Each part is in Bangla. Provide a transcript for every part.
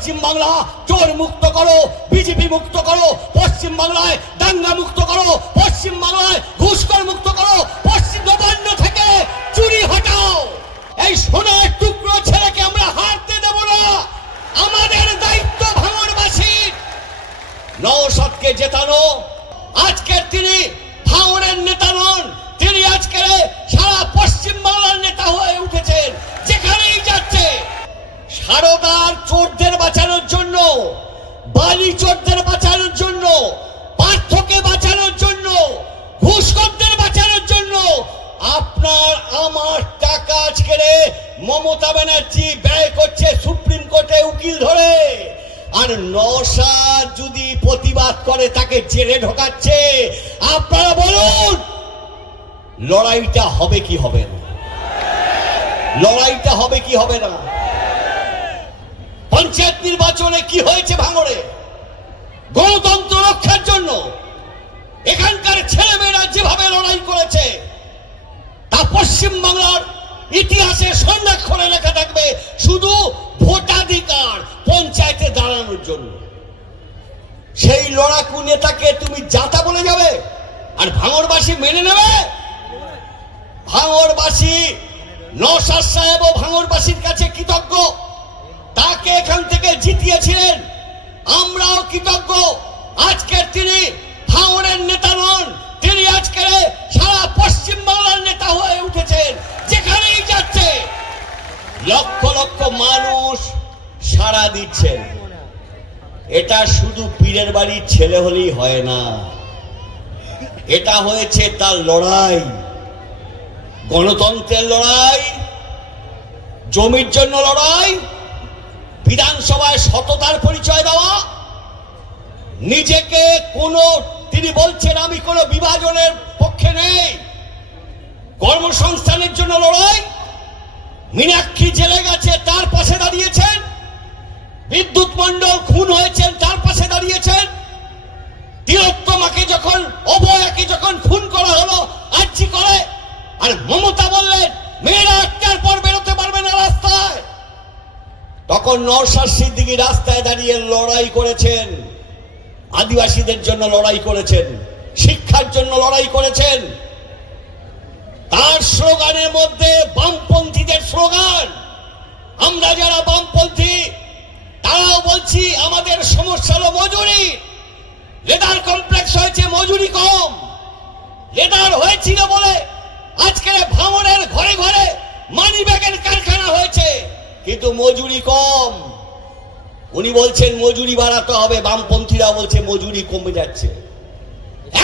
পশ্চিম বাংলা চোর মুক্ত করো, বিজেপি মুক্ত করো, পশ্চিম বাংলায় দাঙ্গা মুক্ত করো, পশ্চিম বাংলায় ঘুষখোর মুক্ত করো, পশ্চিম নবান্ন থেকে চুরি হটাও। এই সোনার টুকরো ছেলেকে আমরা হারতে দেব না। আমাদের দায়িত্ব ভাঙড়বাসীর নওশাদকে জেতানো। আজকের তিনি ভাঙড়ের নেতা নন, তিনি আজকের সারা পশ্চিম বাংলার নেতা হয়ে উঠেছেন। যেখানেই যাচ্ছে সারদার চোরদের বাঁচানোর জন্য, বালি চোরদের বাঁচানোর জন্য, পার্থকে বাঁচানোর জন্য, ঘুষখোরদের বাঁচানোর জন্য আপনার আমার টাকা আজকের মমতা ব্যানার্জি ব্যয় করছে সুপ্রিম কোর্টে উকিল ধরে। আর নওশাদ যদি প্রতিবাদ করে তাকে জেলে ঢোকাচ্ছে। আপনারা বলুন লড়াইটা হবে কি হবে না? লড়াইটা হবে কি হবে না? পঞ্চায়েত নির্বাচনে কি হয়েছে ভাঙড়ে? গণতন্ত্র রক্ষার জন্য এখানকার ছেলেমেয়েরা যেভাবে লড়াই করেছে তা পশ্চিম বাংলার ইতিহাসে স্বর্ণাক্ষরে লেখা থাকবে। শুধু ভোটাধিকার পঞ্চায়েতে দাঁড়ানোর জন্য সেই লড়াকু নেতাকে তুমি জাতা বলে যাবে আর ভাঙড়বাসী মেনে নেবে? ভাঙড়বাসী নওশাদ সাহেব ও ভাঙড়বাসীর কাছে কৃতজ্ঞ। তাকে এখান থেকে জিতিয়েছিলেন, আমরাও কৃতজ্ঞ। আজকের তিনি ভাঙড়ের নেতা নন, তিনি আজকের সারা পশ্চিম বাংলার নেতা হয়ে উঠেছেন। যেখানেই যাচ্ছে লক্ষ লক্ষ মানুষ সাড়া দিচ্ছেন। এটা শুধু পীরের বাড়ির ছেলে হলেই হয় না, এটা হয়েছে তার লড়াই, গণতন্ত্রের লড়াই, জমির জন্য লড়াই, বিধানসভায় সততার পরিচয় দেওয়া, নিজেকে তিনি বলছেন আমি কোনো বিভাজনের পক্ষে নেই, কর্মসংস্থানের জন্য লড়াই। মীনাক্ষী জেলে গেছে তার পাশে দাঁড়িয়েছেন, বিদ্যুৎ মণ্ডল খুন হয়েছেন তার পাশে দাঁড়িয়েছেন, তিলোত্তমাকে যখন অভয়াকে যখন খুন করা হলো আর্জি করে, আর মমতা বললেন মেয়েরা 8টার পর বেরোতে পারবে না রাস্তায়, তখন নওশাদ সিদ্দিকী রাস্তায় দাঁড়িয়ে লড়াই করেছেন, আদিবাসীদের জন্য লড়াই করেছেন, শিক্ষার জন্য লড়াই করেছেন। তার স্লোগানের মধ্যে বামপন্থীদের স্লোগান। আমরা যারা বামপন্থী তারাও বলছি আমাদের সমস্যা হলো মজুরি। লেদার কমপ্লেক্স হয়েছে, মজুরি কম। লেদার হয়েছিল বলে আজকে ভাঙড়ের ঘরে ঘরে মানি ব্যাগের কারখানা হয়েছে, কিন্তু মজুরি কম। উনি বলছেন মজুরি বাড়াতে হবে, বামপন্থীরা বলছে মজুরি কমে যাচ্ছে।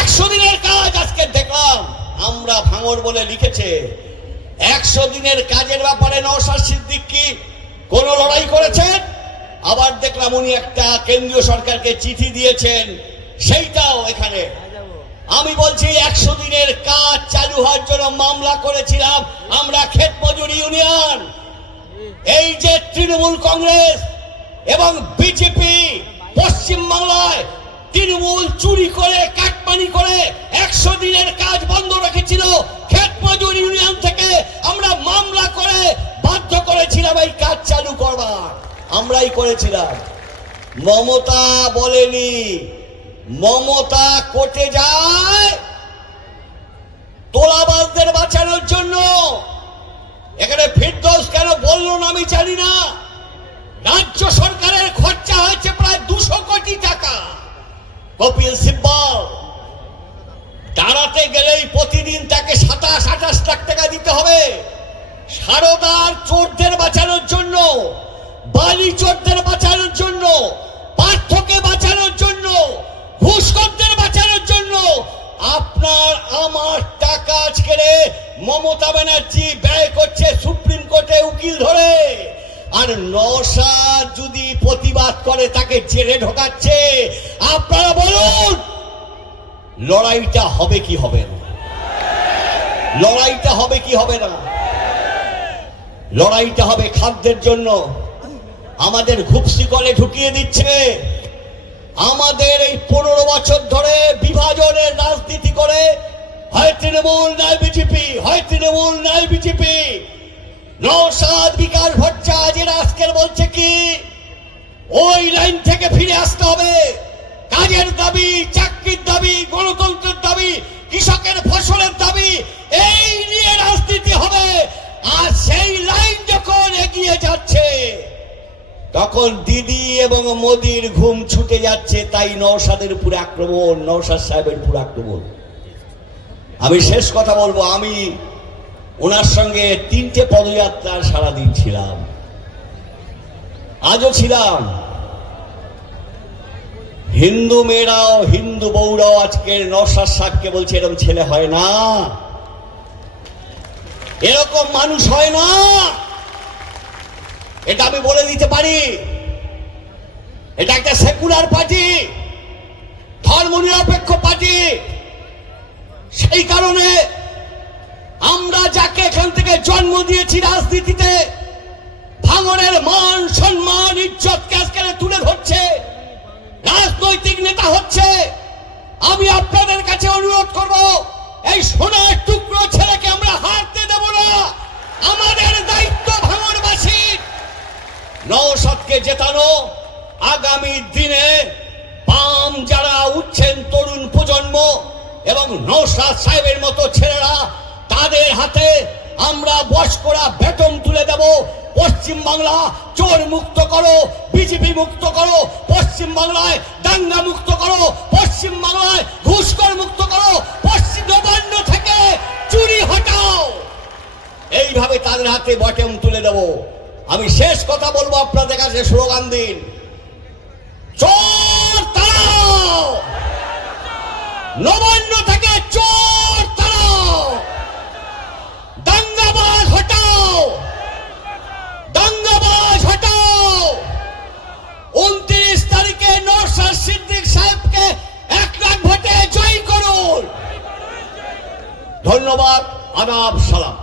100 দিনের কাজ আজকে দেখলাম আমরা ভাঙড় বলে লিখেছে। 100 দিনের কাজের ব্যাপারে নওশাদ সিদ্দিকী কোন লড়াই করেছেন? আবার দেখলাম উনি একটা কেন্দ্রীয় সরকারকে চিঠি দিয়েছেন, সেইটাও এখানে। আমি বলছি 100 দিনের কাজ চালু হওয়ার জন্য মামলা করেছিলাম আমরা ক্ষেত মজুরি ইউনিয়ন। এই যে তৃণমূল কংগ্রেস এবং বিজেপি পশ্চিম বাংলায় তৃণমূল চুরি করে কাটমানি করে 100 দিনের কাজ বন্ধ রেখেছিল, ক্ষেত মজুর ইউনিয়ন থেকে আমরা মামলা করে বাধ্য করেছিলাম এই কাজ চালু করবার। আমরাই করেছিলাম। মমতা বলেনি, মমতা কোর্টে যায় তোলাবাজদের বাঁচানোর জন্য। এখানে ফিরদৌস কেন বললো না আমি জানি না। রাজ্য সরকারের খরচা হয়েছে প্রায় 200 কোটি টাকা। কপিল সিব্বল দাঁড়াতে গেলেই প্রতিদিন তাকে 27-28 লাখ টাকা দিতে হবে। সারদার চোরদের বাঁচানোর জন্য, বালি চোরদের বাঁচানোর জন্য, পার্থকে বাঁচানোর জন্য, ঘুষখোরদের বাঁচানোর জন্য আপনার আমার টাকা আজকে মমতা ব্যানার্জি ব্যয় করছে সুপ্রিম কোর্টে উকিল ধরে। আর নওশাদ যদি প্রতিবাদ করে তাকে জেলে ঢোকাচ্ছে। আপনারা বলুন লড়াইটা হবে কি হবে না? লড়াইটা হবে কি হবে না? লড়াইটা হবে খাদ্যের জন্য। আমাদের ঘুপসিকলে ঢুকিয়ে দিচ্ছে। আমাদের এই 15 বছর ধরে বিভাজনের রাজনীতি করে হয় তৃণমূল নয় বিজেপি, হয় তৃণমূল নয় বিজেপি। নওশাদ বিকাশ ভট্টাচার্য আজকের বলছে কি ওই লাইন থেকে ফিরে আসতে হবে। কাজের দাবি, চাকরির দাবি, গণতন্ত্রের দাবি, কৃষকের ফসলের দাবি, এই নিয়ে রাজনীতি হবে। আর সেই লাইন যখন এগিয়ে যাচ্ছে তখন দিদি এবং মোদির ঘুম ছুটে যাচ্ছে। তাই নওশাদের উপরে আক্রমণ, নওশাদ সাহেবের উপরে আক্রমণ। আমি শেষ কথা বলবো, আমি ওনার সঙ্গে 3টে পদযাত্রার সারাদিন ছিলাম, আজও ছিলাম। হিন্দু মেয়েরাও, হিন্দু বউরাও আজকের নওশাদ সাহেবকে বলছে এরকম ছেলে হয় না, এরকম মানুষ হয় না। এটা আমি বলে দিতে পারি। এটা একটা সেকুলার পার্টি, ধর্মনিরপেক্ষ পার্টি। সেই কারণে আমরা যাকে এখান থেকে জন্ম দিয়েছি রাজনীতিতে, ভাঙনের মান সম্মান ইজ্জতকে আজকে তুলে ধরছে, রাজনৈতিক নেতা হচ্ছে। আমি আপনাদের কাছে অনুরোধ করব, এই সোনার টুকরো ছেলেকে আমরা হারতে দেব না। আমাদের দায়িত্ব ভাঙনবাসীর নওশাদকে জেতানো। আগামী দিনে বাম যারা উঠছেন, তরুণ প্রজন্ম এবং নওশাদ সাহেবের মতো ছেলেরা, তাদের হাতে আমরা বয়স্করা বেতন তুলে দেব। পশ্চিম বাংলা চোর মুক্ত করো, বিজেপি মুক্ত করো, পশ্চিম বাংলায় দাঙ্গা মুক্ত করো, পশ্চিম বাংলায় ঘুষখোর মুক্ত করো, পশ্চিম নবান্ন থেকে চুরি হটাও। এইভাবে তাদের হাতে বটম তুলে দেব। আমি শেষ কথা বলবো, আপনাদের কাছে স্লোগান দিন, চোর তাড়াও, নবান্ন থেকে চোর তাড়াও, দাঙ্গাবাজ হটাও, দাঙ্গাবাজ হটাও। 29 তারিখে নওশাদ সিদ্দিক সাহেবকে 1 লাখ ভোটে জয় করুন। ধন্যবাদ, আদাব, সালাম।